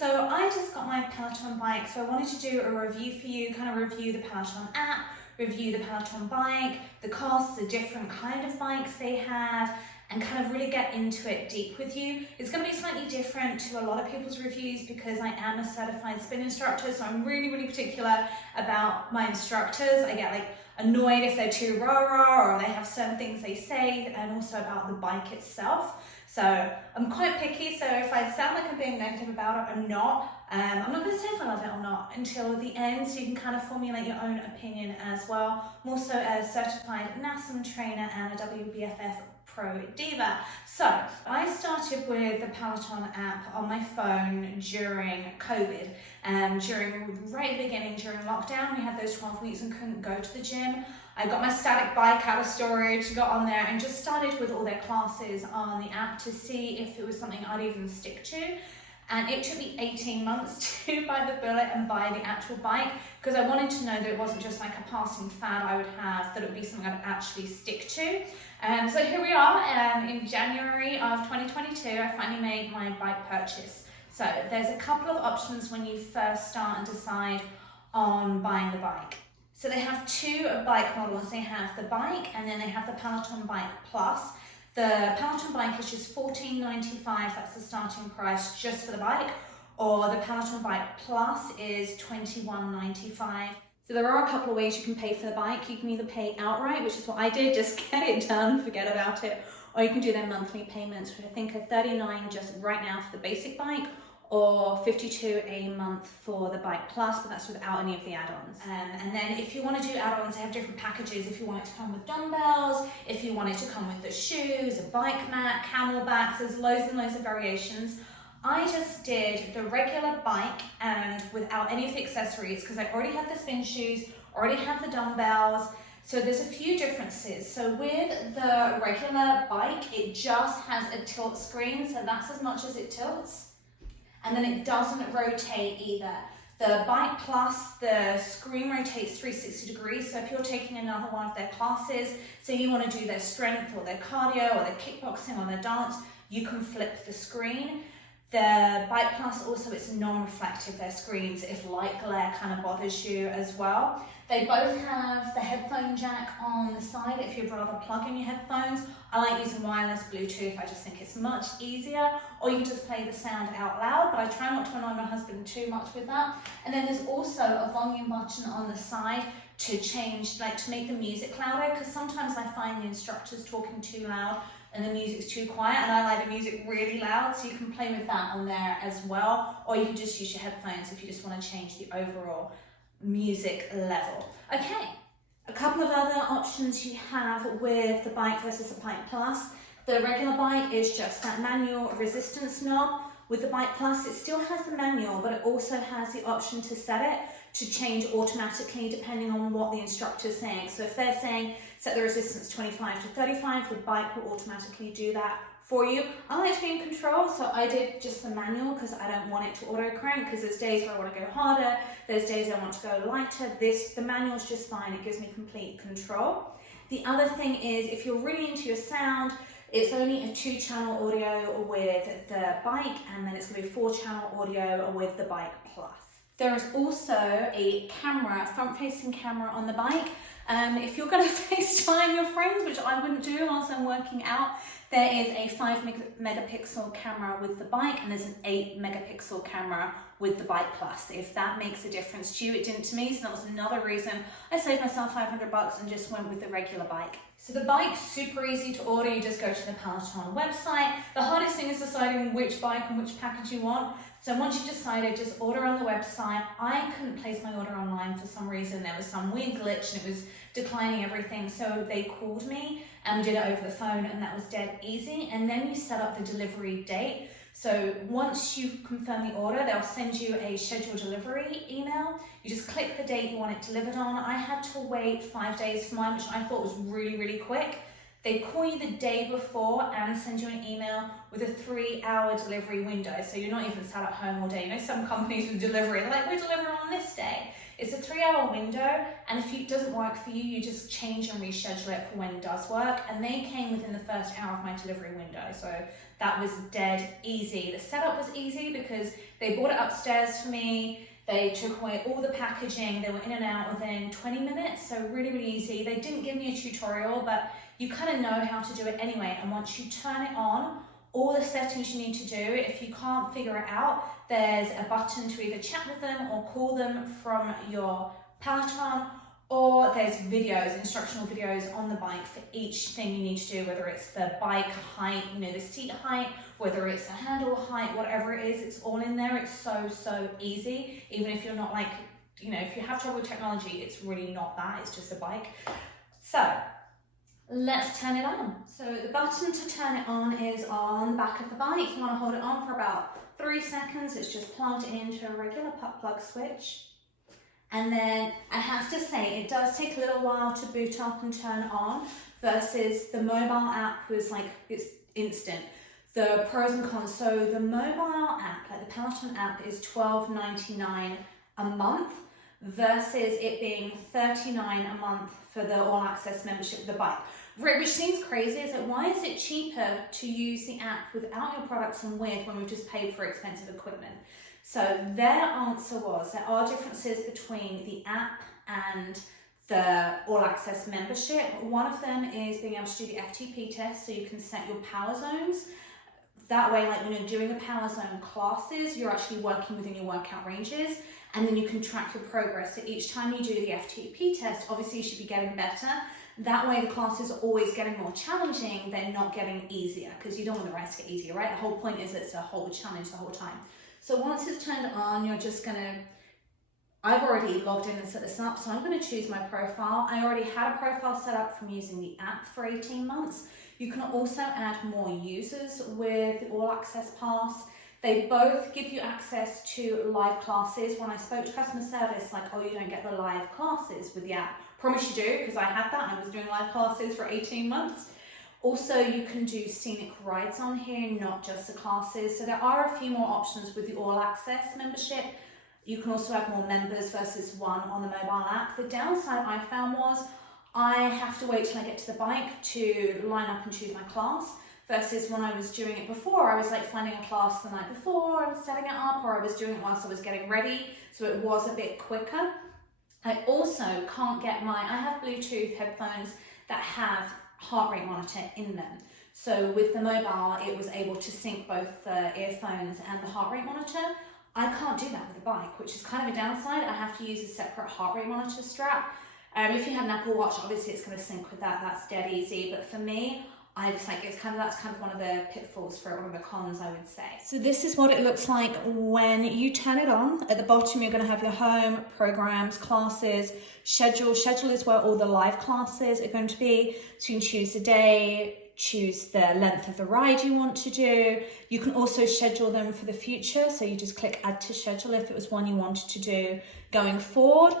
So I just got my Peloton bike, so I wanted to do a review for you, kind of review the Peloton app, review the Peloton bike, the costs, the different kind of bikes they have, and kind of really get into it deep with you. It's going to be slightly different to a lot of people's reviews because I am a certified spin instructor, so I'm really particular about my instructors. I get like annoyed if they're too rah-rah or they have certain things they say, and also about the bike itself. So I'm quite picky, so if I sound like I'm being negative about it, I'm not. I'm not going to say if I love it or not until the end, so you can kind of formulate your own opinion as well. I'm also a certified NASM trainer and a WBFF Pro Diva. So I started with the Peloton app on my phone during COVID. Right at the beginning, during lockdown, we had those 12 weeks and couldn't go to the gym. I got my static bike out of storage, got on there and just started with all their classes on the app to see if it was something I'd even stick to. And it took me 18 months to buy the bullet and buy the actual bike because I wanted to know that it wasn't just like a passing fad I would have, that it would be something I'd actually stick to. So here we are in January of 2022, I finally made my bike purchase. So there's a couple of options when you first start and decide on buying the bike. So they have two bike models. They have the bike and then they have the Peloton Bike Plus. The Peloton bike is just $14.95, that's the starting price just for the bike, or the Peloton Bike Plus is $21.95. So there are a couple of ways you can pay for the bike. You can either pay outright, which is what I did, just get it done, forget about it, or you can do their monthly payments, which I think are $39 just right now for the basic bike, or $52 a month for the Bike Plus, but that's without any of the add-ons. And then if you want to do add-ons, they have different packages. If you want it to come with dumbbells, if you want it to come with the shoes, a bike mat, camelbacks, there's loads and loads of variations. I just did the regular bike and without any of the accessories because I already have the spin shoes, already have the dumbbells. So there's a few differences. So with the regular bike, it just has a tilt screen, so that's as much as it tilts. And then it doesn't rotate either. The Bike Plus, the screen rotates 360 degrees, so if you're taking another one of their classes, say you want to do their strength or their cardio or their kickboxing or their dance, you can flip the screen. The Bike Plus also, it's non-reflective, their screens, if light glare kind of bothers you as well. They both have the headphone jack on the side if you'd rather plug in your headphones. I like using wireless Bluetooth, I just think it's much easier. Or you can just play the sound out loud, but I try not to annoy my husband too much with that. And then there's also a volume button on the side to change, like to make the music louder, because sometimes I find the instructors talking too loud and the music's too quiet, and I like the music really loud, so you can play with that on there as well, or you can just use your headphones if you just want to change the overall music level. Okay, a couple of other options you have with the bike versus the Bike Plus. The regular bike is just that manual resistance knob. With the Bike Plus, it still has the manual, but it also has the option to set it to change automatically depending on what the instructor is saying. So if they're saying set the resistance 25 to 35, the bike will automatically do that for you. I like to be in control, so I did just the manual because I don't want it to auto crank, because there's days where I want to go harder, there's days I want to go lighter. The manual's just fine, it gives me complete control. The other thing is, if you're really into your sound, it's only a 2-channel audio with the bike, and then it's going to be 4-channel audio with the Bike Plus. There is also a camera, front-facing camera on the bike. If you're going to FaceTime your friends, which I wouldn't do whilst I'm working out, there is a 5 megapixel camera with the bike, and there's an 8 megapixel camera with the Bike Plus. If that makes a difference to you, it didn't to me, so that was another reason I saved myself $500 and just went with the regular bike. So the bike's super easy to order. You just go to the Peloton website. The hardest thing is deciding which bike and which package you want. So once you decided, just order on the website. I couldn't place my order online for some reason. There was some weird glitch and it was declining everything. So they called me and we did it over the phone, and that was dead easy. And then you set up the delivery date. So once you've confirmed the order, they'll send you a scheduled delivery email. You just click the date you want it delivered on. I had to wait 5 days for mine, which I thought was really quick. They call you the day before and send you an email with a 3-hour delivery window. So you're not even sat at home all day. You know, some companies with delivery, they're like, we deliver on this day. It's a 3-hour window, and if it doesn't work for you, you just change and reschedule it for when it does work. And they came within the first hour of my delivery window, so that was dead easy. The setup was easy because they brought it upstairs for me. They took away all the packaging. They were in and out within 20 minutes, so really, really easy. They didn't give me a tutorial, but you kind of know how to do it anyway. And once you turn it on, all the settings you need to do, if you can't figure it out, there's a button to either chat with them or call them from your Peloton, or there's videos, instructional videos on the bike for each thing you need to do, whether it's the bike height, you know, the seat height, whether it's the handle height, whatever it is, it's all in there. It's so easy. Even if you're not like, you know, if you have trouble with technology, it's really not that, it's just a bike. So let's turn it on. So the button to turn it on is on the back of the bike. You want to hold it on for about 3 seconds. It's just plugged into a regular plug switch. And then I have to say, it does take a little while to boot up and turn on versus the mobile app was like, it's instant. The pros and cons. So the mobile app, like the Peloton app, is $12.99 a month versus it being $39 a month for the all access membership of the bike. Which seems crazy. Is that why is it cheaper to use the app without your products and with when we've just paid for expensive equipment? So their answer was there are differences between the app and the all access membership. One of them is being able to do the FTP test, so you can set your power zones. That way, like when you're doing the power zone classes, you're actually working within your workout ranges, and then you can track your progress. So each time you do the FTP test, obviously you should be getting better. That way the classes are always getting more challenging, they're not getting easier, because you don't want the rest to get easier, right? The whole point is it's a whole challenge the whole time. So once it's turned on, you're just gonna, I've already logged in and set this up, so I'm gonna choose my profile. I already had a profile set up from using the app for 18 months. You can also add more users with the All Access Pass. They both give you access to live classes. When I spoke to customer service, like, oh, you don't get the live classes with the app. Promise you do, because I had that. I was doing live classes for 18 months. Also, you can do scenic rides on here, not just the classes. So there are a few more options with the All Access membership. You can also have more members versus one on the mobile app. The downside I found was I have to wait till I get to the bike to line up and choose my class, versus when I was doing it before, I was like finding a class the night before and setting it up, or I was doing it whilst I was getting ready. So it was a bit quicker. I also can't get I have Bluetooth headphones that have heart rate monitor in them. So with the mobile, it was able to sync both the earphones and the heart rate monitor. I can't do that with the bike, which is kind of a downside. I have to use a separate heart rate monitor strap. If you had an Apple Watch, obviously it's going to sync with that. That's dead easy. But for me, I just like, that's kind of one of the pitfalls for it, one of the cons, I would say. So this is what it looks like when you turn it on. At the bottom, you're going to have your home, programs, classes, schedule. Schedule is where all the live classes are going to be. So you can choose the day, choose the length of the ride you want to do. You can also schedule them for the future. So you just click add to schedule if it was one you wanted to do going forward.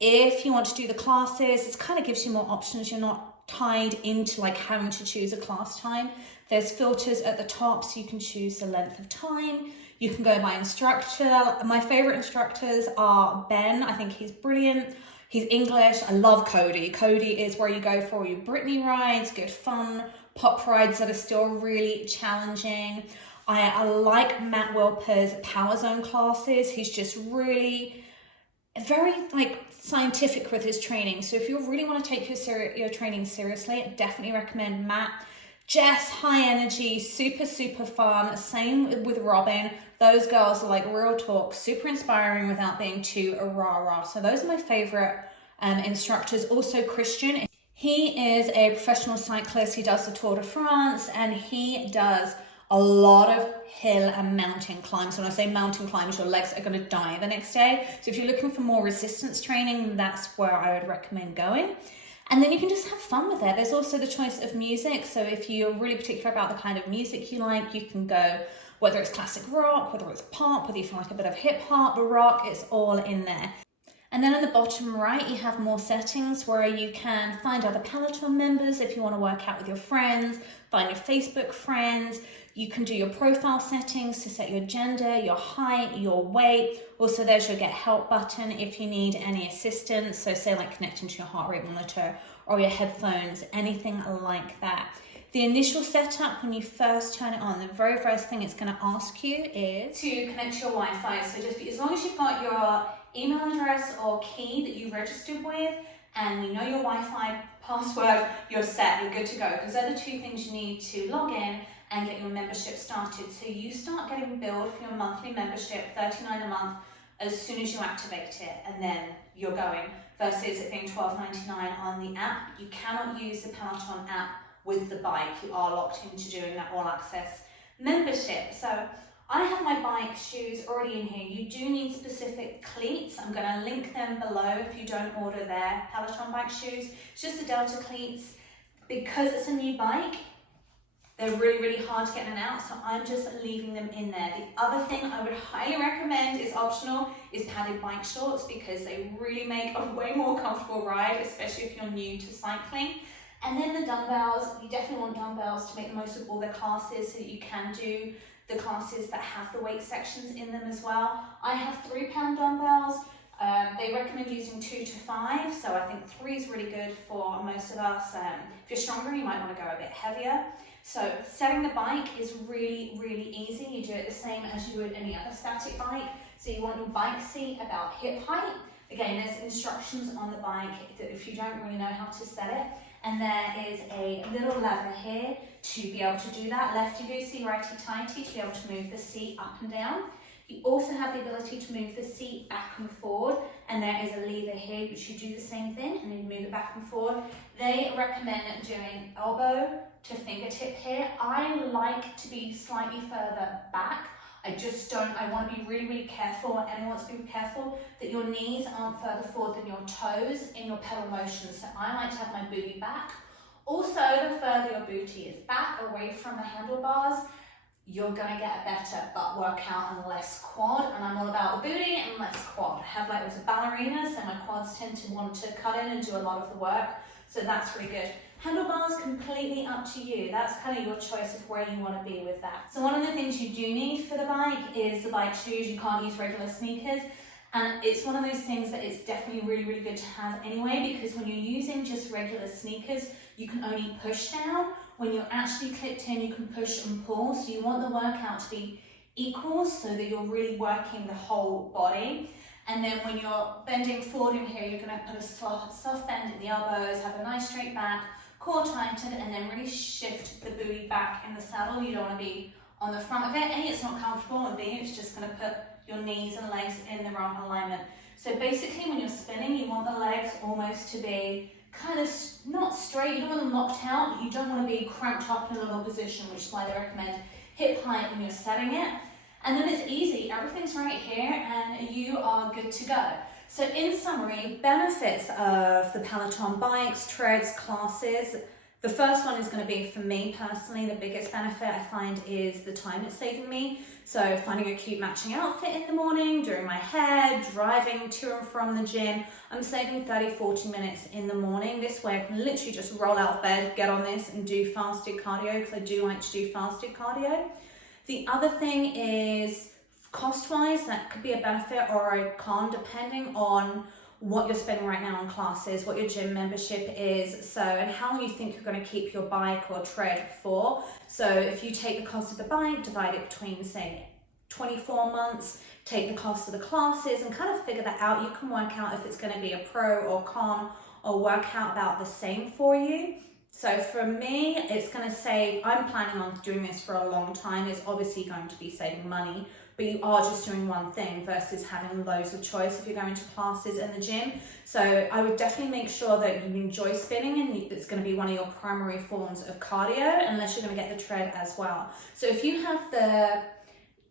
If you want to do the classes, it kind of gives you more options. You're not tied into like having to choose a class time. There's filters at the top, so you can choose the length of time. You can go by instructor. My favorite instructors are Ben. I think he's brilliant. He's English. I love Cody. Cody is where you go for your Britney rides, good fun, pop rides that are still really challenging. I like Matt Wilper's Power Zone classes. He's just really very like scientific with his training. So if you really want to take your training seriously, I definitely recommend Matt. Jess, high energy, super fun. Same with Robin. Those girls are like real talk, super inspiring without being too rah-rah. So those are my favorite instructors. Also Christian, he is a professional cyclist. He does the Tour de France and he does a lot of hill and mountain climbs. When I say mountain climbs, your legs are going to die the next day. So if you're looking for more resistance training, that's where I would recommend going. And then you can just have fun with it. There's also the choice of music. So if you're really particular about the kind of music you like, you can go, whether it's classic rock, whether it's pop, whether you feel like a bit of hip hop, rock, it's all in there. And then on the bottom right, you have more settings where you can find other Peloton members if you want to work out with your friends, find your Facebook friends, You can do your profile settings to set your gender, your height, your weight. Also, there's your get help button if you need any assistance. So say like connecting to your heart rate monitor or your headphones, anything like that. The initial setup, when you first turn it on, the very first thing it's going to ask you is to connect your Wi-Fi. So just as long as you've got your email address or key that you registered with and you know your Wi-Fi password, you're set, you're good to go. Because they're the two things you need to log in and get your membership started. So you start getting billed for your monthly membership, $39 a month, as soon as you activate it, and then you're going, versus it being $12.99 on the app. You cannot use the Peloton app with the bike. You are locked into doing that all access membership. So I have my bike shoes already in here. You do need specific cleats. I'm going to link them below if you don't order their Peloton bike shoes. It's just the Delta cleats. Because it's a new bike, they're really, really hard to get in and out, so I'm just leaving them in there. The other thing I would highly recommend, is optional, is padded bike shorts, because they really make a way more comfortable ride, especially if you're new to cycling. And then the dumbbells, you definitely want dumbbells to make the most of all the classes so that you can do the classes that have the weight sections in them as well. I have 3-pound dumbbells. They recommend using 2 to 5, so I think 3 is really good for most of us. If you're stronger, you might want to go a bit heavier. So setting the bike is really, really easy. You do it the same as you would any other static bike. So you want your bike seat about hip height. Again, there's instructions on the bike if you don't really know how to set it. And there is a little lever here to be able to do that. Lefty loosey, righty tighty, to be able to move the seat up and down. You also have the ability to move the seat back and forward, and there is a lever here which you do the same thing, and you move it back and forward. They recommend doing elbow to fingertip here. I like to be slightly further back. I want to be really, really careful, and I want to be careful that your knees aren't further forward than your toes in your pedal motion. So I like to have my booty back. Also, the further your booty is back away from the handlebars, you're gonna get a better butt workout and less quad. And I'm all about the booty and less quad. I have like, as a ballerina, so my quads tend to want to cut in and do a lot of the work. So that's really good. Handlebars, completely up to you. That's kind of your choice of where you want to be with that. So one of the things you do need for the bike is the bike shoes. You can't use regular sneakers. And it's one of those things that it's definitely really, really good to have anyway, because when you're using just regular sneakers, you can only push down. When you're actually clipped in, you can push and pull. So you want the workout to be equal so that you're really working the whole body. And then when you're bending forward in here, you're going to put a soft bend in the elbows, have a nice straight back, core tightened, and then really shift the booty back in the saddle. You don't want to be on the front of it. A, it's not comfortable, and B, it's just going to put your knees and legs in the wrong alignment. So basically when you're spinning, you want the legs almost to be kind of not straight. You don't want them locked out, but you don't want to be cramped up in a little position, which is why they recommend hip height when you're setting it. And then it's easy, everything's right here and you are good to go. So in summary, benefits of the Peloton bikes, treads, classes. The first one is going to be, for me personally, the biggest benefit I find is the time it's saving me. So finding a cute matching outfit in the morning, doing my hair, driving to and from the gym. I'm saving 30-40 minutes in the morning. This way I can literally just roll out of bed, get on this and do fasted cardio, because I do like to do fasted cardio. The other thing is cost-wise, that could be a benefit or a con depending on what you're spending right now on classes, what your gym membership is, so, and how long you think you're going to keep your bike or tread for. So if you take the cost of the bike, divide it between, say, 24 months, take the cost of the classes and kind of figure that out. You can work out if it's going to be a pro or con, or work out about the same for you. So for me, it's going to save, I'm planning on doing this for a long time. It's obviously going to be saving money, but you are just doing one thing versus having loads of choice if you're going to classes in the gym. So I would definitely make sure that you enjoy spinning, and it's going to be one of your primary forms of cardio, unless you're going to get the tread as well. So if you have the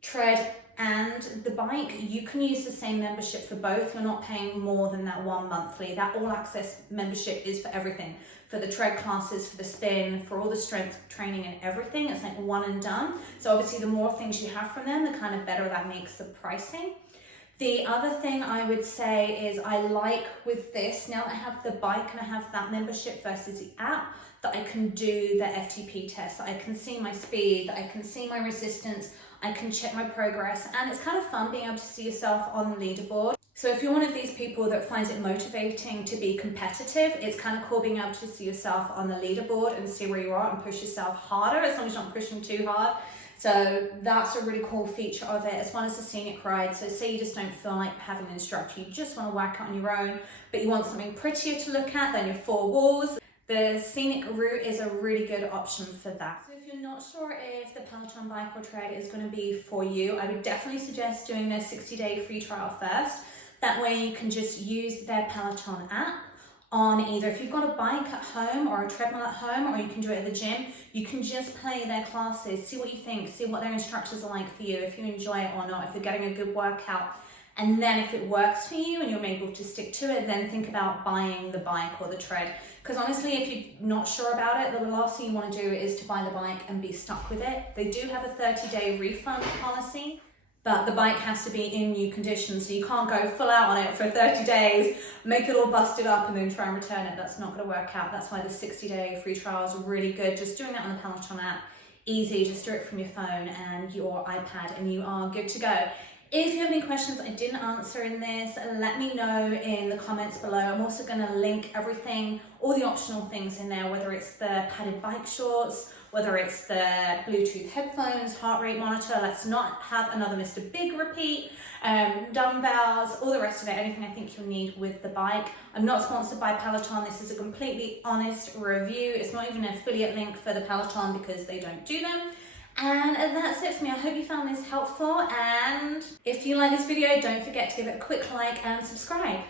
tread and the bike, you can use the same membership for both. You're not paying more than that one monthly. That all access membership is for everything. For the tread classes, for the spin, for all the strength training and everything. It's like one and done. So obviously the more things you have from them, the kind of better that makes the pricing. The other thing I would say is I like with this, now that I have the bike and I have that membership versus the app, that I can do the FTP test, that I can see my speed, that I can see my resistance, I can check my progress, and it's kind of fun being able to see yourself on the leaderboard. So if you're one of these people that finds it motivating to be competitive, it's kind of cool being able to see yourself on the leaderboard and see where you are and push yourself harder, as long as you're not pushing too hard. So that's a really cool feature of it, as well as a scenic ride. So say you just don't feel like having an instructor, you just want to work out on your own, but you want something prettier to look at than your four walls. The scenic route is a really good option for that. So if you're not sure if the Peloton bike or tread is going to be for you, I would definitely suggest doing the 60-day free trial first. That way you can just use their Peloton app on either, if you've got a bike at home or a treadmill at home, or you can do it at the gym, you can just play their classes, see what you think, see what their instructors are like for you, if you enjoy it or not, if you're getting a good workout. And then if it works for you and you're able to stick to it, then think about buying the bike or the tread. Because honestly, if you're not sure about it, the last thing you want to do is to buy the bike and be stuck with it. They do have a 30-day refund policy, but the bike has to be in new condition, so you can't go full out on it for 30 days, make it all busted up and then try and return it. That's not going to work out. That's why the 60-day free trial is really good. Just doing that on the Peloton app, easy, just do it from your phone and your iPad and you are good to go. If you have any questions I didn't answer in this, let me know in the comments below. I'm also going to link everything, all the optional things in there, whether it's the padded bike shorts, whether it's the Bluetooth headphones, heart rate monitor, let's not have another Mr. Big repeat, dumbbells, all the rest of it, anything I think you'll need with the bike. I'm not sponsored by Peloton. This is a completely honest review. It's not even an affiliate link for the Peloton because they don't do them. And that's it for me. I hope you found this helpful, and if you like this video, don't forget to give it a quick like and subscribe.